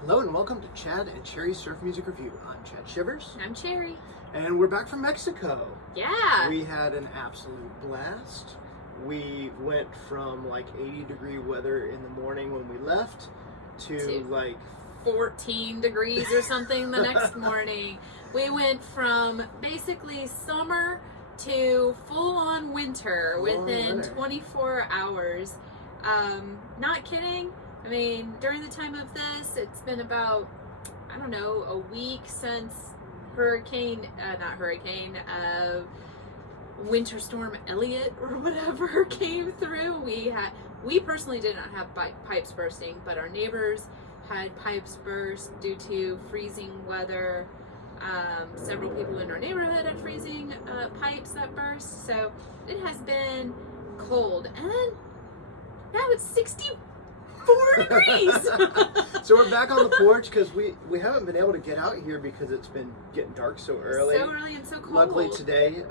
Hello and welcome to Chad and Cherry's Surf Music Review. I'm Chad Shivers. I'm Cherry. And we're back from Mexico. Yeah. We had an absolute blast. We went from like 80-degree weather in the morning when we left to like 14 degrees or something the next morning. We went from basically summer to full-on winter within 24 hours. Not kidding. I mean, during the time of this, it's been about, I don't know, a week since Winter Storm Elliott or whatever came through. We personally did not have pipes bursting, but our neighbors had pipes burst due to freezing weather. Several people in our neighborhood had freezing pipes that burst, so it has been cold. And then now it's 64 degrees. So we're back on the porch because we haven't been able to get out here because it's been getting dark so early. So early and so cold. Luckily today,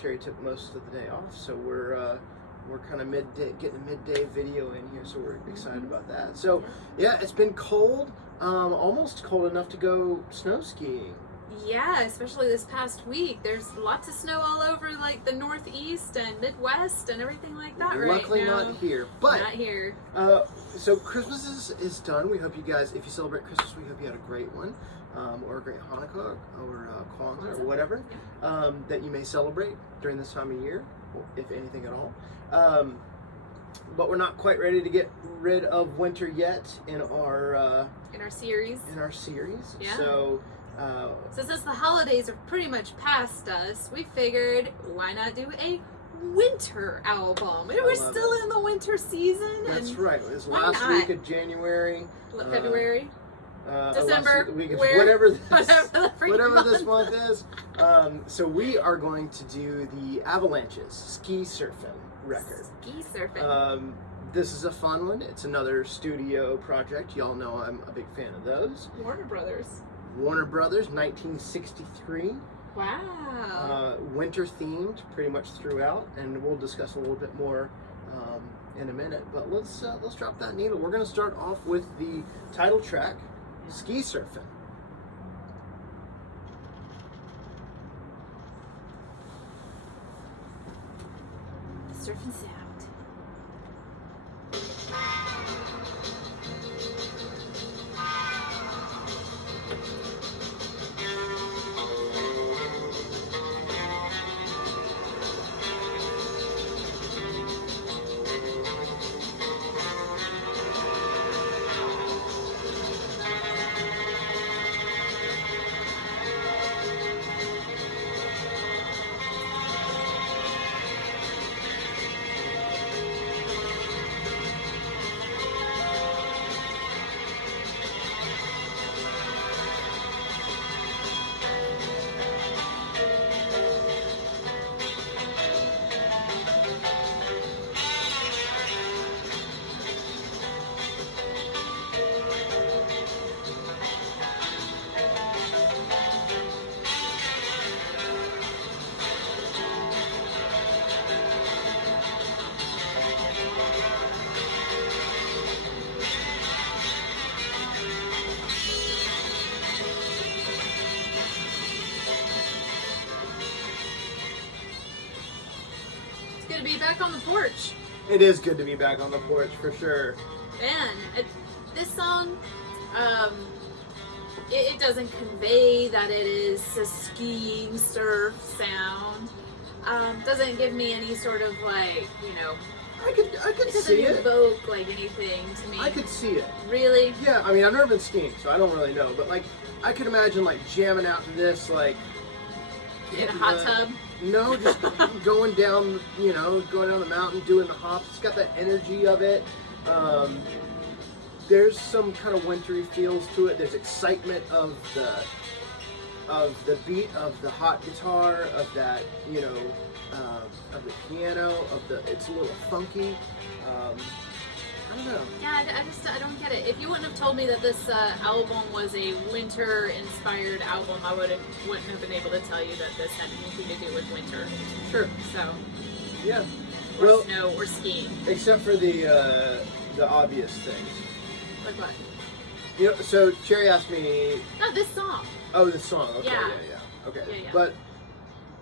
Cherry took most of the day off, so we're kind of getting a midday video in here, so we're excited about that. So yeah, it's been cold, almost cold enough to go snow skiing. Yeah, especially this past week. There's lots of snow all over like the Northeast and Midwest and everything like that right now. Luckily not here, but not here. So Christmas is done. We hope you guys, if you celebrate Christmas, we hope you had a great one, or a great Hanukkah or Kwanzaa or whatever that you may celebrate during this time of year, if anything at all. But we're not quite ready to get rid of winter yet in our series. Yeah. So since the holidays are pretty much past us, we figured why not do a winter album? We're still in the winter season. That's right. It was last week of January. February. December. Whatever this month is. So we are going to do the Avalanches Ski Surfin record. Ski Surfin. This is a fun one. It's another studio project. Y'all know I'm a big fan of those. Warner Brothers, 1963. Wow. Winter themed pretty much throughout, and we'll discuss a little bit more in a minute. But let's drop that needle. We're going to start off with the title track, Ski Surfin'. The surfing sound. Good to be back on the porch. It is good to be back on the porch for sure. Man, this song, it doesn't convey that it is a skiing surf sound. Doesn't give me any sort of like, I could see it. It doesn't evoke like anything to me. I could see it. Really? Yeah, I mean, I've never been skiing, so I don't really know. But like, I could imagine like jamming out to this, like in a hot tub. No, just going down the mountain, doing the hops. It's got that energy of it. There's some kind of wintry feels to it. There's excitement of the beat of the hot guitar, of that, of the piano, it's a little funky. I don't know. Yeah, I don't get it. If you wouldn't have told me that this album was a winter-inspired album, I wouldn't have been able to tell you that this had anything to do with winter. Sure. So. Yeah. Or snow or skiing. Except for the obvious things. Like what? You know, so Cherry asked me. No, this song. Oh, this song. Okay, Yeah. Okay. Yeah. But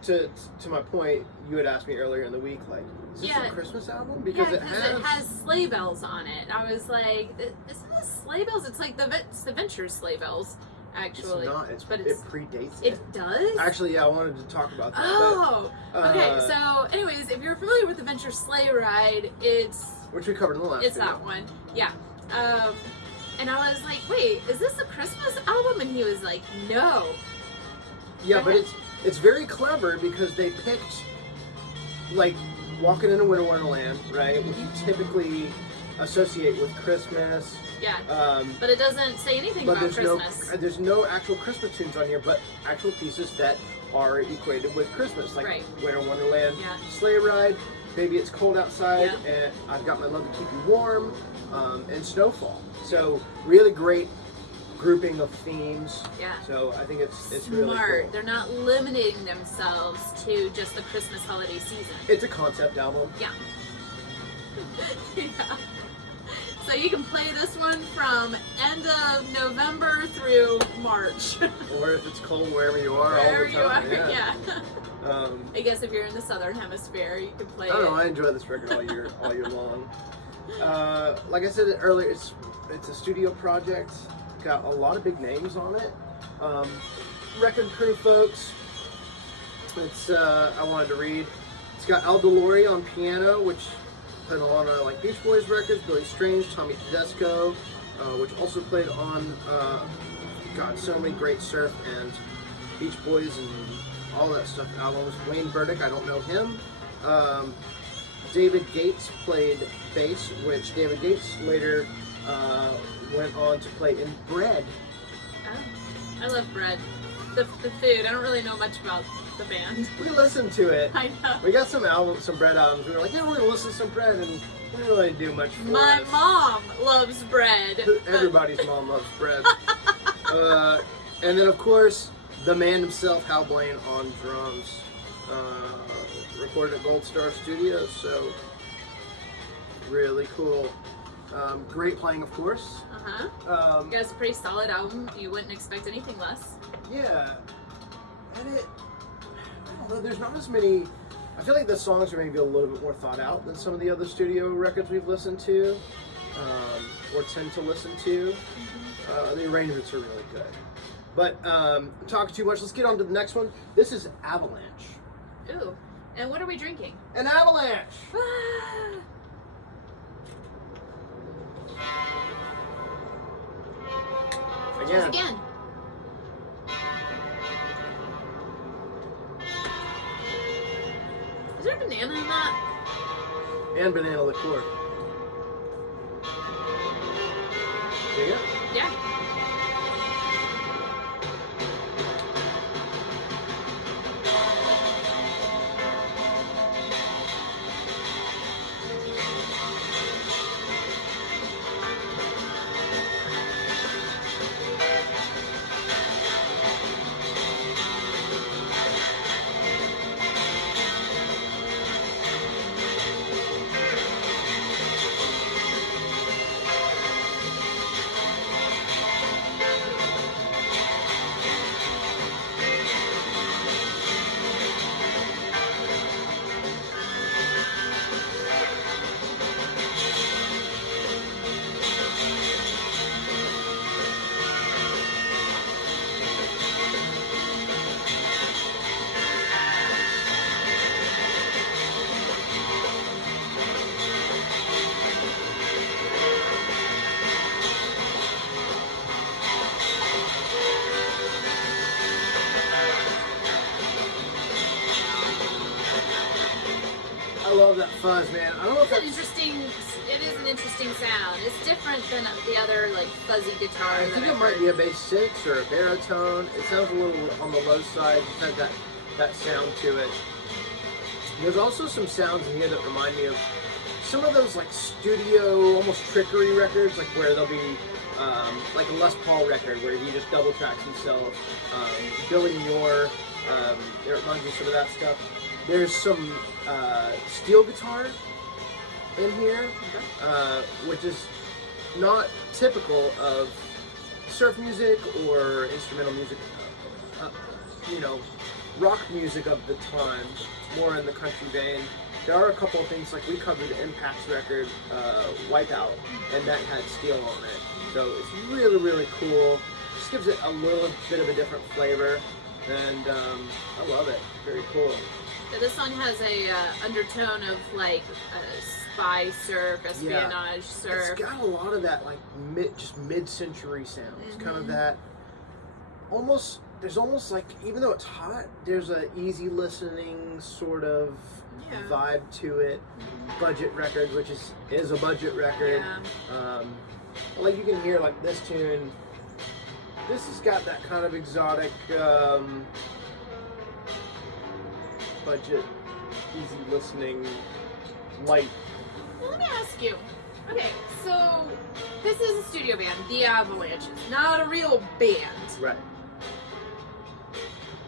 to my point, you had asked me earlier in the week, like, is this Yeah. a Christmas album? Because Yeah, it has sleigh bells on it. I was like, isn't this sleigh bells? It's like it's the Venture sleigh bells, actually. It's not. It predates it. It does? Actually, yeah, I wanted to talk about that. Oh, but, okay. So, anyways, if you're familiar with the Venture sleigh ride, which we covered in the last it's video. that one. Yeah. And I was like, wait, is this a Christmas album? And he was like, no. Yeah, Go but ahead. it's very clever because they picked, like, Walking in a Winter Wonderland, right? Which you typically associate with Christmas. Yeah. But it doesn't say anything But about there's Christmas. there's no actual Christmas tunes on here, but actual pieces that are equated with Christmas, like Right. Winter Wonderland, Yeah. Sleigh Ride, Baby It's Cold Outside, Yeah. and I've Got My Love to Keep You Warm, and Snowfall. So really great grouping of themes. Yeah. So I think it's Smart. really cool. They're not limiting themselves to just the Christmas holiday season. It's a concept album. Yeah. Yeah. So you can play this one from end of November through March. Or if it's cold wherever you are, Wherever all the you are, time. yeah. Um, I guess if you're in the southern hemisphere, you can play I don't know. I it. enjoy this record all year long. Like I said earlier, it's a studio project. Got a lot of big names on it. Record crew folks. It's I wanted to read. It's got Al DeLory on piano, which played a lot of like Beach Boys records. Billy Strange, Tommy Tedesco, which also played on so many great surf and Beach Boys and all that stuff albums. Wayne Burdick, I don't know him. David Gates played bass, which David Gates later went on to play in Bread. Oh, I love bread. The food. I don't really know much about the band. We listened to it. I know. We got some Bread albums. We were like, yeah, we're gonna listen to some Bread, and we didn't really do much for My us. mom loves bread. Everybody's mom loves Bread. And then of course the man himself, Hal Blaine, on drums. Recorded at Gold Star Studios, so really cool. Great playing, of course. Uh-huh. It's a pretty solid album. You wouldn't expect anything less. Yeah, and although there's not as many, I feel like the songs are maybe a little bit more thought out than some of the other studio records we've listened to, or tend to listen to. The arrangements are really good. But talking too much, let's get on to the next one. This is Avalanche. Ooh. And what are we drinking? An Avalanche! Cheers again. Is there banana in that? And banana liqueur. There you go. Yeah. I love that fuzz, man. I don't know if It's an that's... interesting. It is an interesting sound. It's different than the other like fuzzy guitar. I think it might be a bass 6 or a baritone. It sounds a little on the low side. Just has that sound to it. There's also some sounds in here that remind me of some of those like studio, almost trickery records, like where there'll be like a Les Paul record where he just double tracks himself. Billy Moore, it reminds me of some of that stuff. There's some steel guitar in here, which is not typical of surf music or instrumental music, you know, rock music of the time, more in the country vein. There are a couple of things, like we covered the Impact's record, Wipeout, and that had steel on it. So it's really, really cool. Just gives it a little bit of a different flavor, and I love it. Very cool. So this song has a undertone of like spy surf, espionage surf. It's got a lot of that like mid-century sounds. Kind of that almost. There's almost like, even though it's hot, there's a easy listening sort of vibe to it. Budget record, which is a budget record. Like you can hear like this tune. This has got that kind of exotic budget, easy listening, light. Well, let me ask you. Okay, so this is a studio band, the Avalanches, not a real band. Right.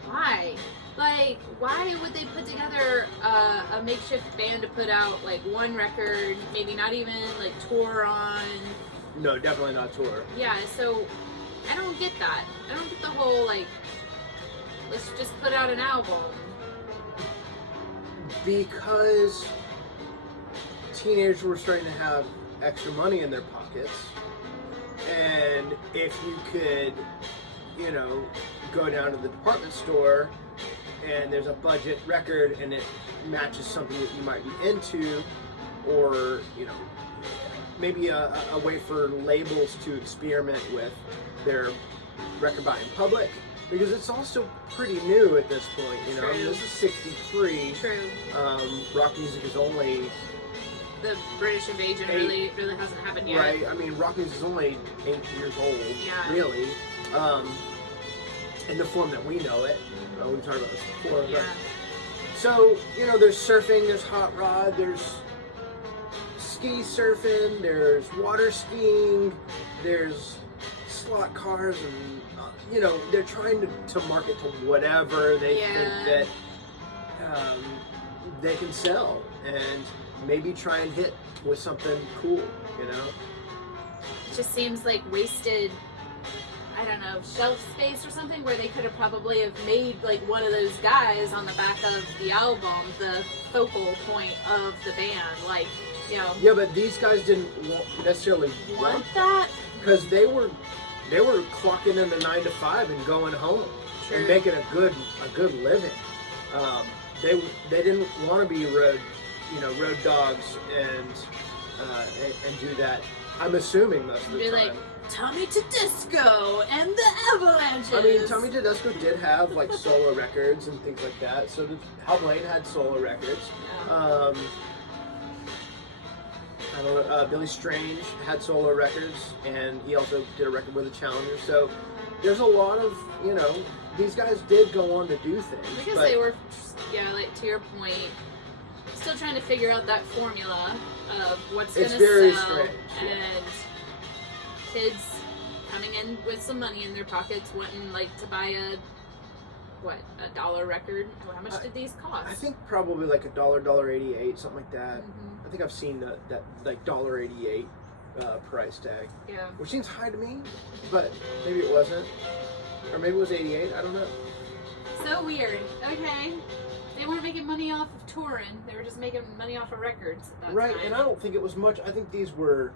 Why? Like, why would they put together a makeshift band to put out like one record, maybe not even like tour on? No, definitely not tour. Yeah, so I don't get that. I don't get the whole like, let's just put out an album. Because teenagers were starting to have extra money in their pockets, and if you could, you know, go down to the department store and there's a budget record and it matches something that you might be into, or, you know, maybe a way for labels to experiment with their record buying public, because it's also pretty new at this point, you know. True. I mean, this is 63. True. Rock music is only... The British invasion really hasn't happened yet. Right, I mean, rock music is only 8 years old, really. In the form that we know it. We've talked about this before. Yeah. But, so, you know, there's surfing, there's hot rod, there's ski surfing, there's water skiing, there's slot cars, and, you know, they're trying to market to whatever they think that they can sell, and maybe try and hit with something cool, you know? It just seems like wasted, I don't know, shelf space or something, where they could have probably have made like one of those guys on the back of the album the focal point of the band, like, you know. Yeah, but these guys didn't necessarily want that, because they were clocking in the 9 to 5 and going home. True. And making a good living. They didn't want to be road dogs and do that. I'm assuming most of the be time. like Tommy Tedesco and the Avalanches. I mean, Tommy Tedesco did have like solo records and things like that. So did Hal Blaine had solo records. Yeah. I don't know. Billy Strange had solo records, and he also did a record with the Challengers. So there's a lot of, you know, these guys did go on to do things. I guess they were, like to your point, still trying to figure out that formula of what's going to sell. It's very strange. And kids coming in with some money in their pockets wanting like to buy a $1 record. How much did these cost? I think probably like $1.88, something like that. I think I've seen that like $1.88 price tag. Yeah. Which seems high to me, but maybe it wasn't. Or maybe it was 88, I don't know. So weird. Okay. They weren't making money off of touring. They were just making money off of records at that time. And I don't think it was much. I think they were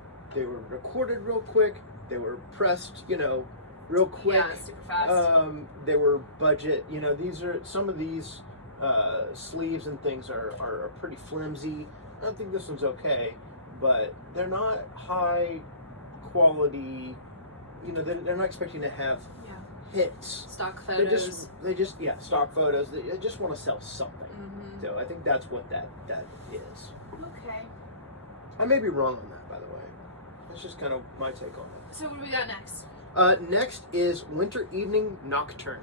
recorded real quick. They were pressed, you know, real quick. Yeah, super fast. They were budget. You know, some of these sleeves and things are pretty flimsy. I don't think this one's okay, but they're not high quality. You know, they're not expecting to have hits. Stock photos. They just stock photos. They just want to sell something. So I think that's what that is. Okay. I may be wrong on that, by the way. That's just kind of my take on it. So what do we got next? Next is Winter Evening Nocturne.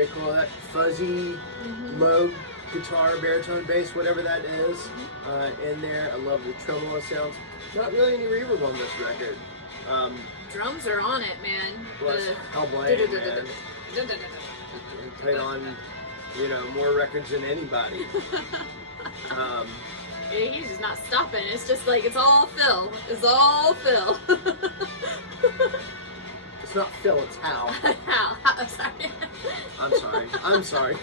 Very cool. That fuzzy, low guitar, baritone, bass, whatever that is, in there. I love the tremolo sounds. Not really any reverb on this record. Drums are on it, man. Plus, Hellblade, man. Played on, more records than anybody. He's just not stopping. It's just like, it's all Phil. It's all Phil. It's not Phil, it's Hal. Hal. I'm sorry. I'm sorry.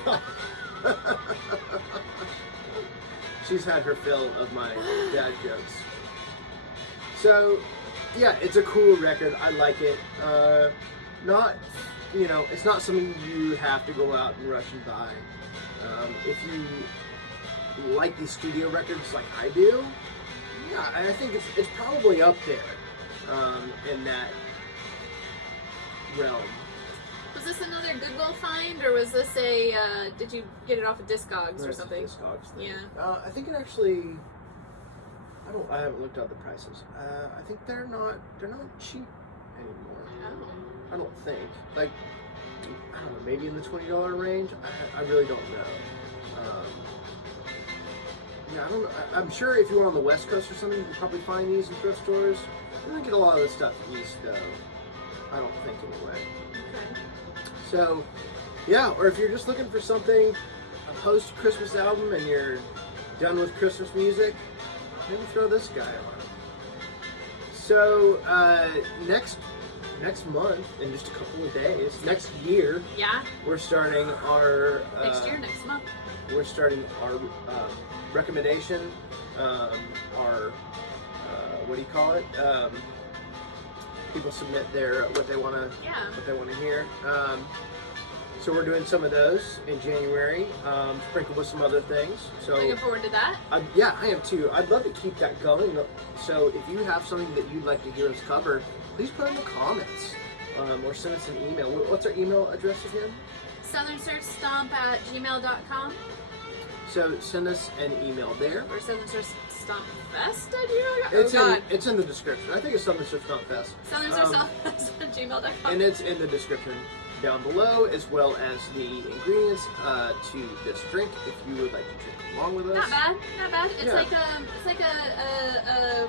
She's had her fill of my dad jokes. So, yeah, it's a cool record. I like it. It's not something you have to go out and rush and buy. If you like these studio records like I do, yeah, I think it's probably up there in that realm. Was this another Goodwill find, or was this a, did you get it off of Discogs or something? Discogs thing. Yeah. I think it actually, I haven't looked up the prices. I think they're not cheap anymore. Oh. I don't think. Like, I don't know, maybe in the $20 range? I really don't know. Yeah, I don't know. I'm sure if you were on the West Coast or something, you could probably find these in thrift stores. You don't get a lot of this stuff east, though. I don't think, anyway. Okay. So, yeah, or if you're just looking for something, a post-Christmas album, and you're done with Christmas music, maybe throw this guy on. So, next month, in just a couple of days, next year, Yeah. we're starting our... Next year, next month. We're starting our recommendation, what do you call it? People submit what they want to hear. So we're doing some of those in January, sprinkled with some other things. So Looking forward to that. yeah, I am too. I'd love to keep that going. So if you have something that you'd like to hear us cover, please put it in the comments or send us an email. What's our email address again? SouthernSurfStomp@gmail.com. So send us an email there. Or SouthernSurfStompFest@gmail.com. It's in the description. I think it's Southern Surf Stomp Fest. SouthernSurfStompFest@gmail.com. And it's in the description down below, as well as the ingredients to this drink, if you would like to drink along with us. Not bad. It's Yeah. like a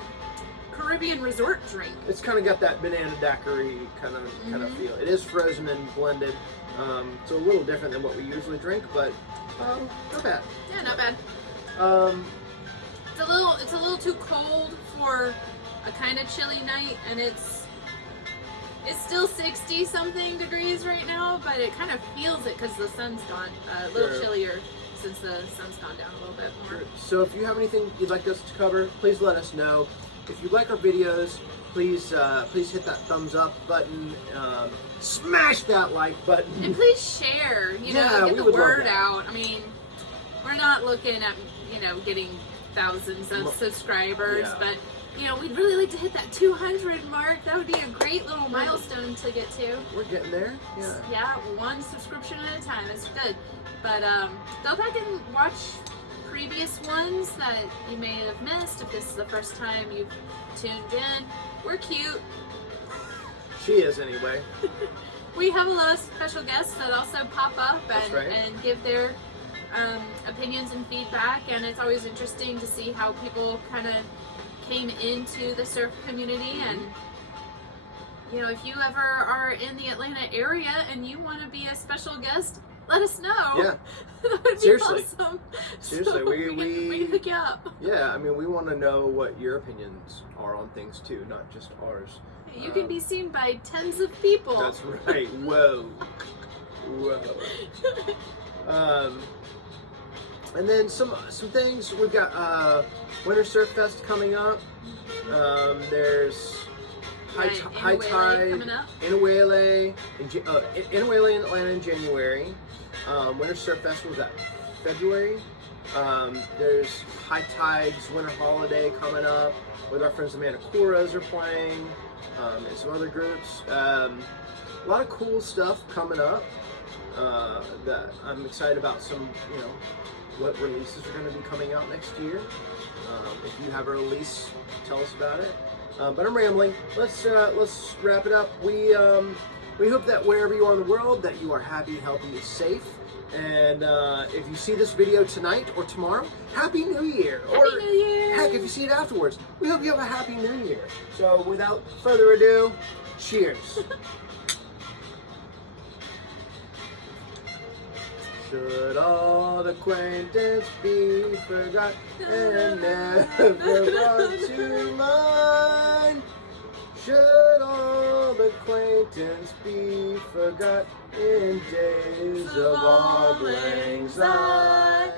Caribbean resort drink. It's kind of got that banana daiquiri kind of feel. It is frozen and blended, so a little different than what we usually drink, but not bad. Yeah, not bad. It's a little too cold for a kind of chilly night, and it's still 60 something degrees right now, but it kind of feels it because the sun's gone a little chillier since the sun's gone down a little bit more. So if you have anything you'd like us to cover, please let us know. If you like our videos, please hit that thumbs up button, smash that like button, and please share. Get the word out. I mean, we're not looking at getting thousands of subscribers, but we'd really like to hit that 200 mark. That would be a great little milestone to get to. We're getting there. Yeah. Yeah, one subscription at a time. It's good. But go back and watch previous ones that you may have missed if this is the first time you've tuned in. We're cute. She is, anyway. We have a lot of special guests that also pop up and give their opinions and feedback, and it's always interesting to see how people kind of came into the surf community. And if you ever are in the Atlanta area and you want to be a special guest, let us know. Yeah. That would Seriously. be awesome. Seriously, So we can hook you up. Yeah, I mean, we want to know what your opinions are on things too, not just ours. You can be seen by tens of people. That's right. Whoa. And then some things. We've got Winter Surf Fest coming up. There's High Tide coming up. Inawele in Atlanta in January. Winter Surf Festival is at February. There's High Tide's Winter Holiday coming up with our friends the Manicuras are playing, and some other groups. A lot of cool stuff coming up that I'm excited about. Some, what releases are going to be coming out next year. If you have a release, tell us about it. But I'm rambling. Let's wrap it up. We We hope that wherever you are in the world, that you are happy, healthy, and safe. And if you see this video tonight or tomorrow, Happy New Year! Happy New Year! Heck, if you see it afterwards, we hope you have a Happy New Year. So without further ado, cheers! Should old acquaintance be forgot and never brought to mind? Should old acquaintance be forgot in days of auld lang syne?